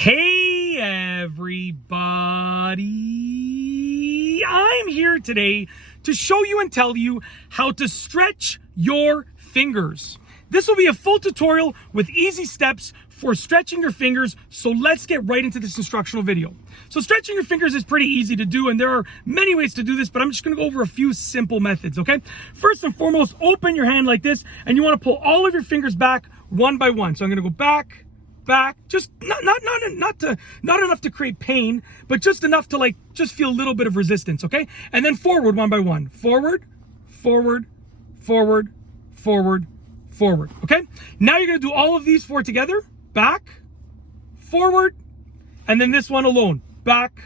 Hey everybody, I'm here today to show you and tell you how to stretch your fingers. This will be a full tutorial with easy steps for stretching your fingers, so let's get right into this instructional video. So stretching your fingers is pretty easy to do, and there are many ways to do this, but I'm just gonna go over a few simple methods, okay? First and foremost, open your hand like this, and you wanna pull all of your fingers back one by one. So I'm gonna go back, just not enough to create pain, but just enough to just feel a little bit of resistance, okay? And then forward one by one. Forward, forward, forward, forward, forward, okay? Now you're gonna do all of these four together. Back, forward, and then this one alone. Back,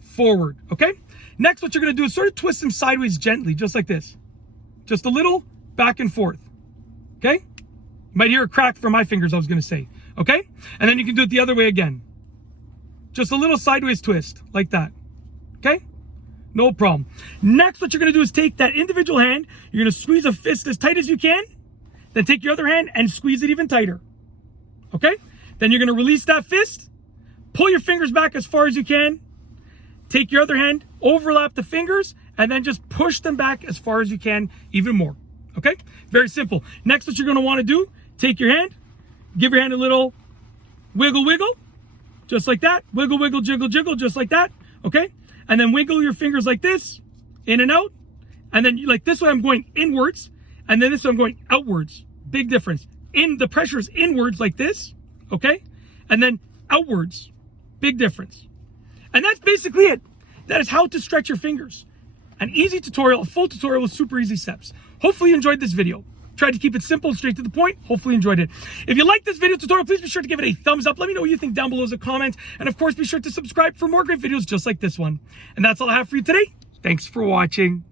forward, okay? Next, what you're gonna do is sort of twist them sideways gently, just like this. Just a little back and forth, okay? You might hear a crack from my fingers, I was gonna say. Okay? And then you can do it the other way again. Just a little sideways twist, like that. Okay? No problem. Next, what you're going to do is take that individual hand, you're going to squeeze a fist as tight as you can, then take your other hand and squeeze it even tighter. Okay? Then you're going to release that fist, pull your fingers back as far as you can, take your other hand, overlap the fingers, and then just push them back as far as you can, even more. Okay? Very simple. Next, what you're going to want to do, take your hand, give your hand a little wiggle, wiggle, just like that. Wiggle, wiggle, jiggle, jiggle, just like that, okay? And then wiggle your fingers like this, in and out. And then like this way I'm going inwards, and then this way I'm going outwards. Big difference. The pressure is inwards like this, okay? And then outwards. Big difference. And that's basically it. That is how to stretch your fingers. An easy tutorial, a full tutorial with super easy steps. Hopefully you enjoyed this video. Tried to keep it simple and straight to the point. Hopefully you enjoyed it. If you like this video tutorial, please be sure to give it a thumbs up. Let me know what you think down below as a comment. And of course, be sure to subscribe for more great videos just like this one. And that's all I have for you today. Thanks for watching.